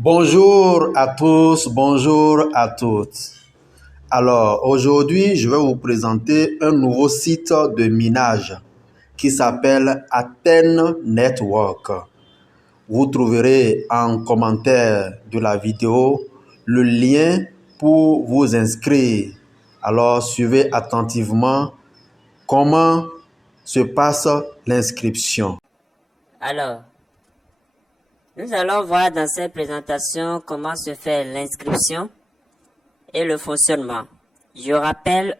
Bonjour à tous, bonjour à toutes. Alors, aujourd'hui, je vais vous présenter un nouveau site de minage qui s'appelle Athènes Network. Vous trouverez en commentaire de la vidéo le lien pour vous inscrire. Alors, suivez attentivement comment se passe l'inscription. Alors, nous allons voir dans cette présentation comment se fait l'inscription et le fonctionnement. Je rappelle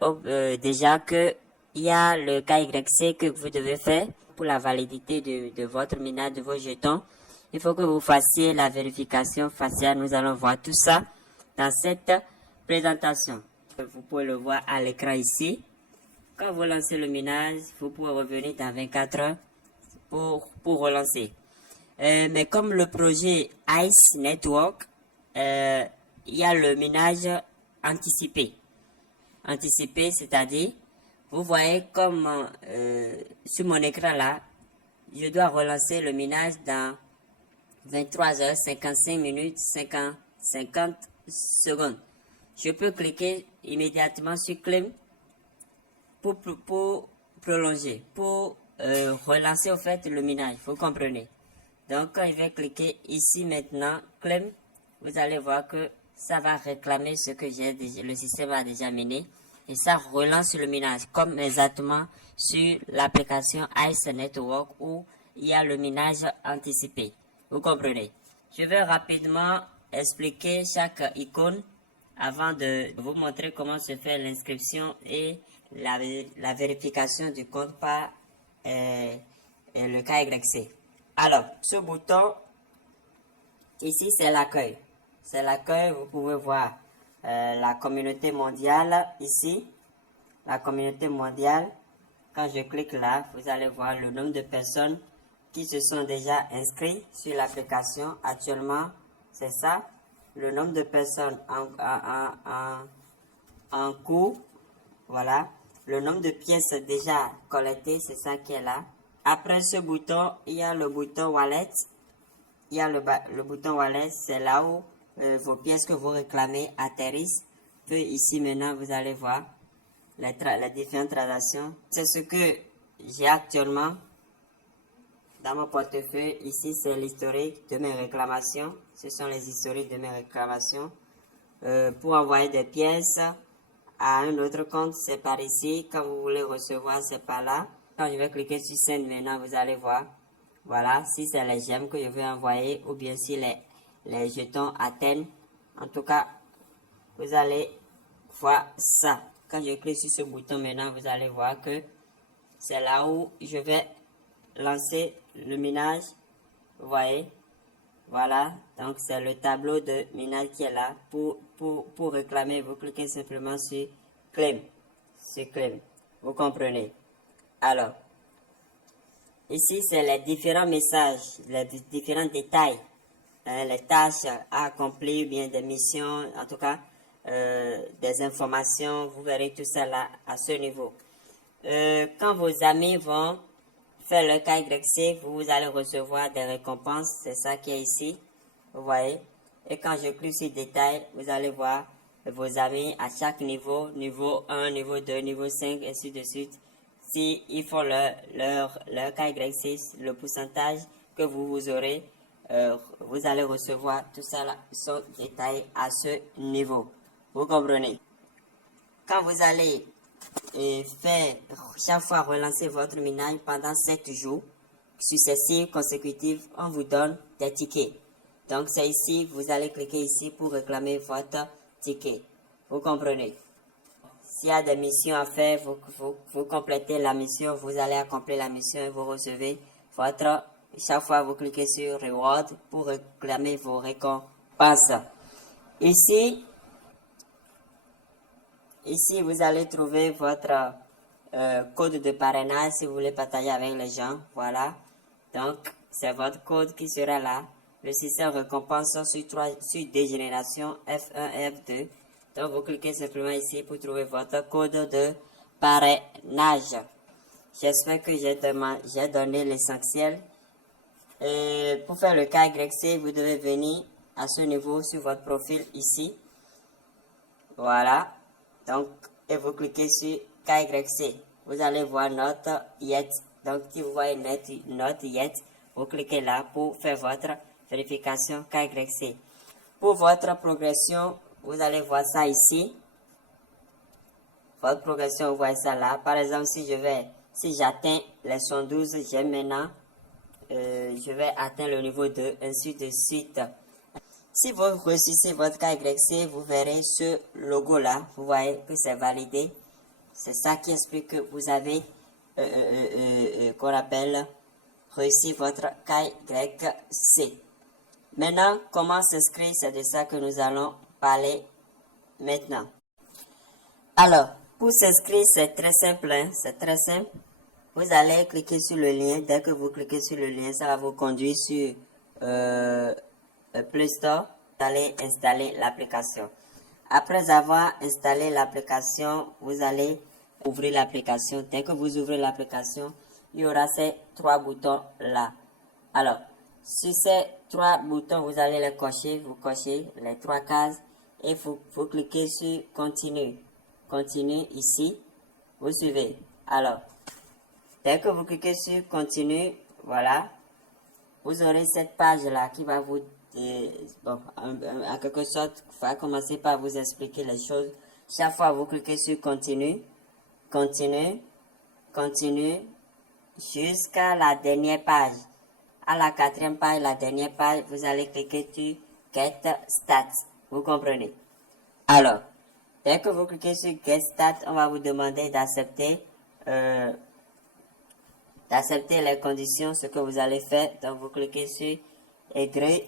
déjà que il y a le KYC que vous devez faire pour la validité de votre minage, de vos jetons. Il faut que vous fassiez la vérification faciale. Nous allons voir tout ça dans cette présentation. Vous pouvez le voir à l'écran ici. Quand vous lancez le minage, vous pouvez revenir dans 24 heures pour relancer. Mais comme le projet ICE Network, il y a le minage anticipé. Anticipé, c'est-à-dire, vous voyez comme sur mon écran là, je dois relancer le minage dans 23 h 55 minutes 50 secondes. Je peux cliquer immédiatement sur claim pour prolonger, pour relancer au fait le minage, vous comprenez. Donc quand je vais cliquer ici maintenant, claim, vous allez voir que ça va réclamer ce que le système a déjà mené et ça relance le minage comme exactement sur l'application ICE Network où il y a le minage anticipé. Vous comprenez. Je vais rapidement expliquer chaque icône avant de vous montrer comment se fait l'inscription et la vérification du compte par le KYC. Alors, ce bouton, ici, c'est l'accueil. C'est l'accueil, vous pouvez voir la communauté mondiale ici. La communauté mondiale, quand je clique là, vous allez voir le nombre de personnes qui se sont déjà inscrits sur l'application. Actuellement, c'est ça. Le nombre de personnes en cours, voilà. Le nombre de pièces déjà collectées, c'est ça qui est là. Après ce bouton, il y a le bouton Wallet. Il y a le bouton Wallet, c'est là où vos pièces que vous réclamez atterrissent. Puis ici maintenant, vous allez voir les différentes transactions. C'est ce que j'ai actuellement dans mon portefeuille. Ici, c'est l'historique de mes réclamations. Ce sont les historiques de mes réclamations. Pour envoyer des pièces à un autre compte, c'est par ici. Quand vous voulez recevoir, c'est par là. Quand je vais cliquer sur Send maintenant, vous allez voir. Voilà, si c'est les gemmes que je veux envoyer ou bien si les jetons Athènes. En tout cas, vous allez voir ça. Quand je clique sur ce bouton maintenant, vous allez voir que c'est là où je vais lancer le minage. Vous voyez? Voilà, donc c'est le tableau de minage qui est là. Pour réclamer, vous cliquez simplement sur Claim. Sur Claim. Vous comprenez? Alors, ici, c'est les différents messages, les différents détails, les tâches à accomplir, bien des missions, en tout cas, des informations. Vous verrez tout ça là, à ce niveau. Quand vos amis vont faire le KYC, vous allez recevoir des récompenses. C'est ça qui est ici. Vous voyez. Et quand je clique sur détail, vous allez voir vos amis à chaque niveau. Niveau 1, niveau 2, niveau 5, et ainsi de suite. Si ils font leur KYC, le pourcentage que vous aurez, vous allez recevoir tout ça là, sont détaillés à ce niveau. Vous comprenez? Quand vous allez faire chaque fois relancer votre minage pendant 7 jours successifs consécutifs, on vous donne des tickets. Donc c'est ici, vous allez cliquer ici pour réclamer votre ticket. Vous comprenez? S'il y a des missions à faire, vous complétez la mission, vous allez accomplir la mission et vous recevez votre... Chaque fois, vous cliquez sur Reward pour réclamer vos récompenses. Ici, vous allez trouver votre code de parrainage si vous voulez partager avec les gens. Voilà. Donc, c'est votre code qui sera là. Le système récompense sur des générations F1, F2. Donc, vous cliquez simplement ici pour trouver votre code de parrainage. J'espère que j'ai donné l'essentiel. Pour faire le KYC, vous devez venir à ce niveau sur votre profil ici. Voilà. Donc, et vous cliquez sur KYC. Vous allez voir Note Yet. Donc, si vous voyez Note Yet, vous cliquez là pour faire votre vérification KYC. Pour votre progression, vous allez voir ça ici. Votre progression, vous voyez ça là. Par exemple, si j'atteins les 112, j'ai maintenant, je vais atteindre le niveau 2, ainsi de suite. Si vous réussissez votre KYC, vous verrez ce logo là. Vous voyez que c'est validé. C'est ça qui explique que vous avez, qu'on appelle, réussi votre KYC. Maintenant, comment s'inscrire? C'est de ça que nous allons parler maintenant. Alors, pour s'inscrire, c'est très simple. C'est très simple. Vous allez cliquer sur le lien. Dès que vous cliquez sur le lien, ça va vous conduire sur Play Store. Vous allez installer l'application. Après avoir installé l'application, vous allez ouvrir l'application. Dès que vous ouvrez l'application, il y aura ces 3 boutons là. Alors, sur ces 3 boutons, vous allez les cocher. Vous cochez les 3 cases et vous cliquez sur Continue. Continue ici. Vous suivez. Alors, dès que vous cliquez sur Continue, voilà, vous aurez cette page là qui va vous, en quelque sorte, va commencer par vous expliquer les choses. Chaque fois, vous cliquez sur Continue, Continue, Continue, jusqu'à la dernière page. À la 4e page, la dernière page, vous allez cliquer sur Get Stats. Vous comprenez? Alors, dès que vous cliquez sur Get Stats, on va vous demander d'accepter les conditions, ce que vous allez faire. Donc, vous cliquez sur Agree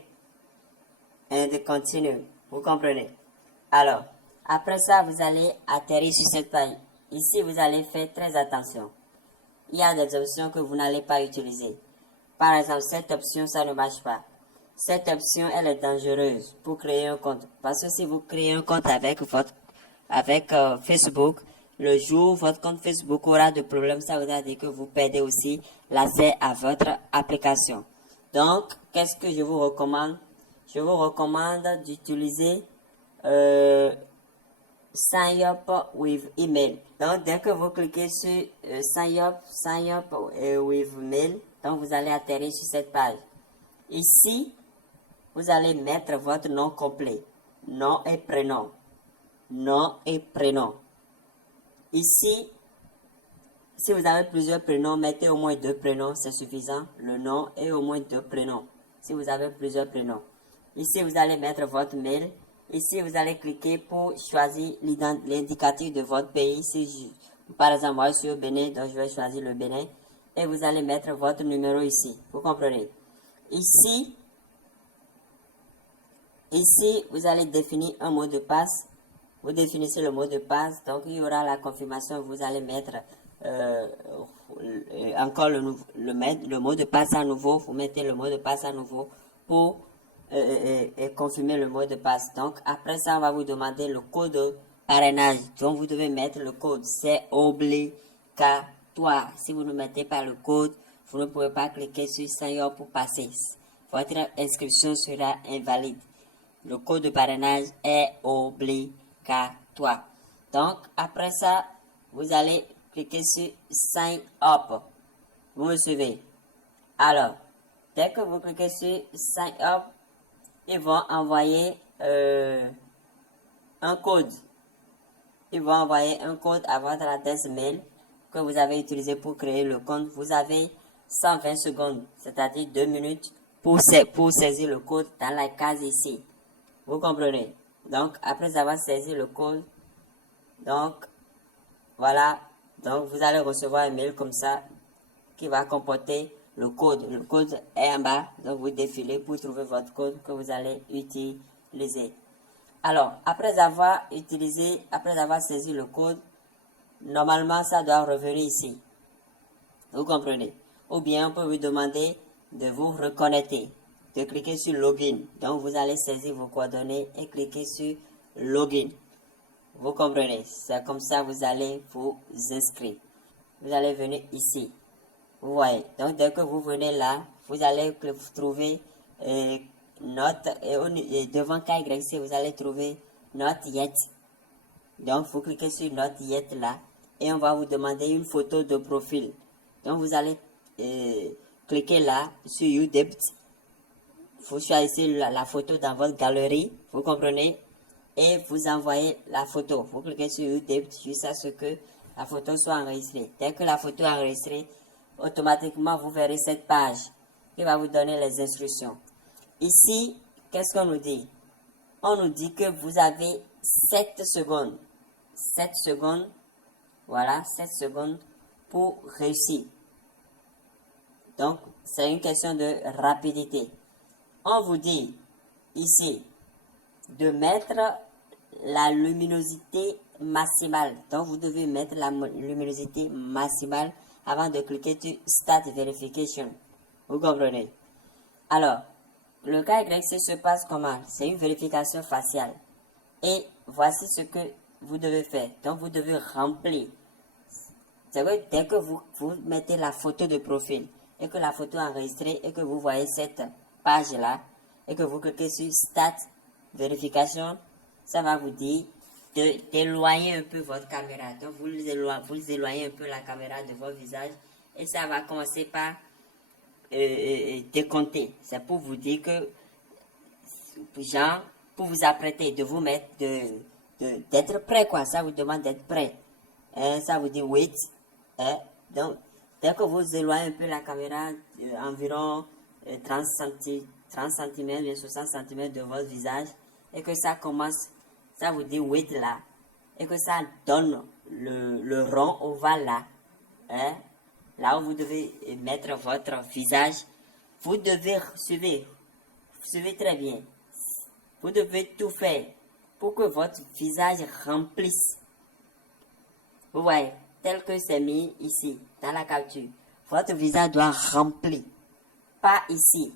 and Continue. Vous comprenez? Alors, après ça, vous allez atterrir sur cette page. Ici, vous allez faire très attention. Il y a des options que vous n'allez pas utiliser. Par exemple, cette option, ça ne marche pas. Cette option, elle est dangereuse pour créer un compte. Parce que si vous créez un compte avec Facebook, le jour où votre compte Facebook aura de problèmes, ça voudra dire que vous perdez aussi l'accès à votre application. Donc, qu'est-ce que je vous recommande? Je vous recommande d'utiliser Sign up with email. Donc, dès que vous cliquez sur sign up with email, donc vous allez atterrir sur cette page. Ici, vous allez mettre votre nom complet, nom et prénom, nom et prénom. Ici, si vous avez plusieurs prénoms, mettez au moins 2 prénoms, c'est suffisant. Le nom et au moins 2 prénoms. Si vous avez plusieurs prénoms. Ici, vous allez mettre votre mail. Ici, vous allez cliquer pour choisir l'indicatif de votre pays. Par exemple, moi, je suis au Bénin, donc je vais choisir le Bénin. Et vous allez mettre votre numéro ici. Vous comprenez? Ici, vous allez définir un mot de passe. Vous définissez le mot de passe. Donc, il y aura la confirmation. Vous allez mettre encore le mot de passe à nouveau. Vous mettez le mot de passe à nouveau pour confirmer le mot de passe. Donc, après ça, on va vous demander le code de parrainage. Donc, vous devez mettre le code. C'est obligatoire. Si vous ne mettez pas le code, vous ne pouvez pas cliquer sur Sign Up pour passer. Votre inscription sera invalide. Le code de parrainage est obligatoire. Donc, après ça, vous allez cliquer sur Sign Up. Vous me suivez? Alors, dès que vous cliquez sur Sign Up, ils vont envoyer un code. Ils vont envoyer un code à votre adresse mail que vous avez utilisé pour créer le compte. Vous avez 120 secondes, c'est-à-dire 2 minutes, pour saisir le code dans la case ici. Vous comprenez? Donc, après avoir saisi le code, donc, voilà. Donc, vous allez recevoir un mail comme ça qui va comporter le code. Le code est en bas. Donc, vous défilez pour trouver votre code que vous allez utiliser. Alors, après avoir saisi le code, normalement, ça doit revenir ici. Vous comprenez? Ou bien, on peut vous demander de vous reconnecter, de cliquer sur Login. Donc, vous allez saisir vos coordonnées et cliquer sur Login. Vous comprenez? C'est comme ça que vous allez vous inscrire. Vous allez venir ici. Vous voyez? Donc, dès que vous venez là, vous allez trouver note et devant KYC, vous allez trouver Not Yet. Donc, vous cliquez sur Not Yet là et on va vous demander une photo de profil. Donc, vous allez cliquer là sur You Debt. Vous choisissez la photo dans votre galerie, vous comprenez, et vous envoyez la photo. Vous cliquez sur You Debt jusqu'à ce que la photo soit enregistrée. Dès que la photo est enregistrée, automatiquement vous verrez cette page qui va vous donner les instructions. Ici, qu'est-ce qu'on nous dit? On nous dit que vous avez 7 secondes. 7 secondes, voilà, 7 secondes pour réussir. Donc, c'est une question de rapidité. On vous dit ici de mettre la luminosité maximale. Donc, vous devez mettre la luminosité maximale avant de cliquer sur Start Verification. Vous comprenez? Alors, le KYC se passe comment? C'est une vérification faciale. Et voici ce que vous devez faire. Donc, vous devez remplir. C'est vrai, dès que vous mettez la photo de profil et que la photo est enregistrée et que vous voyez cette page-là et que vous cliquez sur Start Vérification, ça va vous dire d'éloigner un peu votre caméra. Donc, vous éloignez un peu la caméra de votre visage et ça va commencer par décompter. C'est pour vous dire que, genre, pour vous apprêter, de vous mettre, d'être prêt, quoi. Ça vous demande d'être prêt. Ça vous dit wait. Donc, dès que vous éloignez un peu la caméra, environ 30 cm, bien 60 cm de votre visage, et que ça commence, ça vous dit wait là, et que ça donne le rond ovale là, là où vous devez mettre votre visage, vous devez suivez très bien. Vous devez tout faire pour que votre visage remplisse. Vous voyez, tel que c'est mis ici, dans la capture. Votre visage doit remplir. Pas ici.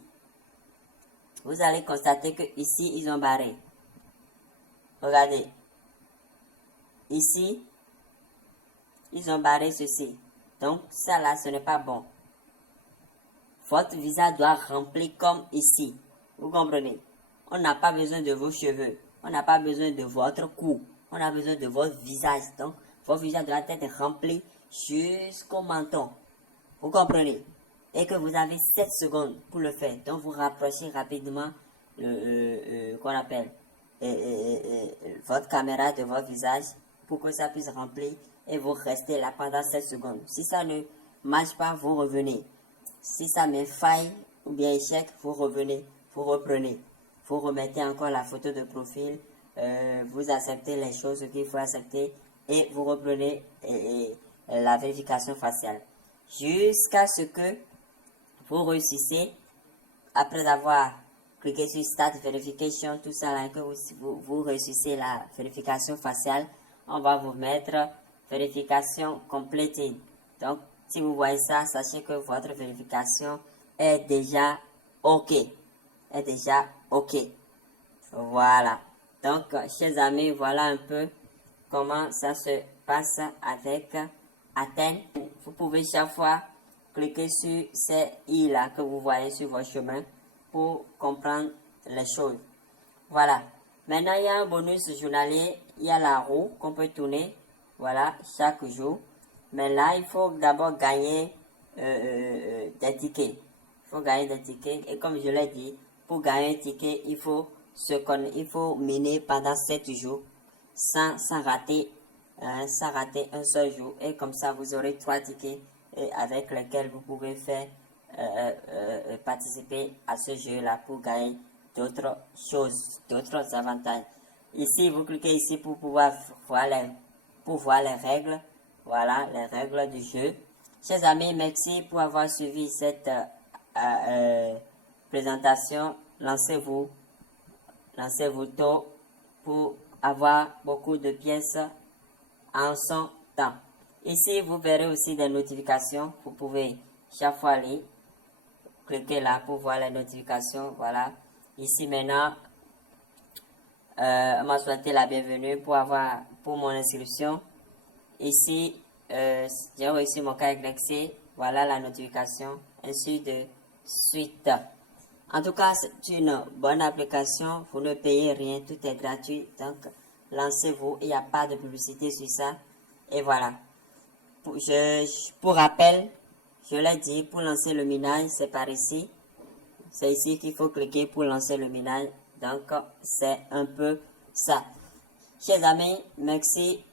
Vous allez constater que ici, ils ont barré. Regardez. Ici, ils ont barré ceci. Donc, ça là, ce n'est pas bon. Votre visage doit remplir comme ici. Vous comprenez? On n'a pas besoin de vos cheveux. On n'a pas besoin de votre cou. On a besoin de votre visage. Donc, votre visage doit être rempli jusqu'au menton. Vous comprenez? Et que vous avez 7 secondes pour le faire. Donc, vous rapprochez rapidement qu'on appelle votre caméra de votre visage pour que ça puisse remplir et vous restez là pendant 7 secondes. Si ça ne marche pas, vous revenez. Si ça met faille ou bien échec, vous revenez, vous reprenez. Vous remettez encore la photo de profil, vous acceptez les choses qu'il faut accepter et vous reprenez la vérification faciale. Jusqu'à ce que vous réussissez, après avoir cliqué sur Start Verification, tout ça là, que vous réussissez la vérification faciale, on va vous mettre vérification complétée. Donc, si vous voyez ça, sachez que votre vérification est déjà OK. Est déjà OK. Voilà. Donc, chers amis, voilà un peu comment ça se passe avec Athènes. Vous pouvez chaque fois cliquer sur ces i-là que vous voyez sur votre chemin pour comprendre les choses. Voilà. Maintenant, il y a un bonus journalier. Il y a la roue qu'on peut tourner. Voilà, chaque jour. Mais là, il faut d'abord gagner des tickets. Il faut gagner des tickets. Et comme je l'ai dit, pour gagner un ticket, il faut miner pendant 7 jours sans rater un seul jour. Et comme ça, vous aurez 3 tickets avec lesquels vous pouvez faire participer à ce jeu-là pour gagner d'autres choses, d'autres avantages. Ici, vous cliquez ici pour pouvoir voir les règles. Voilà, les règles du jeu. Chers amis, merci pour avoir suivi cette présentation. Lancez-vous tôt pour avoir beaucoup de pièces en son temps. Ici, vous verrez aussi des notifications. Vous pouvez chaque fois aller cliquer là pour voir les notifications. Voilà. Ici maintenant, on m'a souhaité la bienvenue pour mon inscription. Ici, j'ai reçu mon KYC. Voilà la notification. Ainsi de suite. En tout cas, c'est une bonne application. Vous ne payez rien, tout est gratuit. Donc, lancez-vous. Il n'y a pas de publicité sur ça. Et voilà. Pour rappel, je l'ai dit, pour lancer le minage, c'est par ici. C'est ici qu'il faut cliquer pour lancer le minage. Donc, c'est un peu ça. Chers amis, merci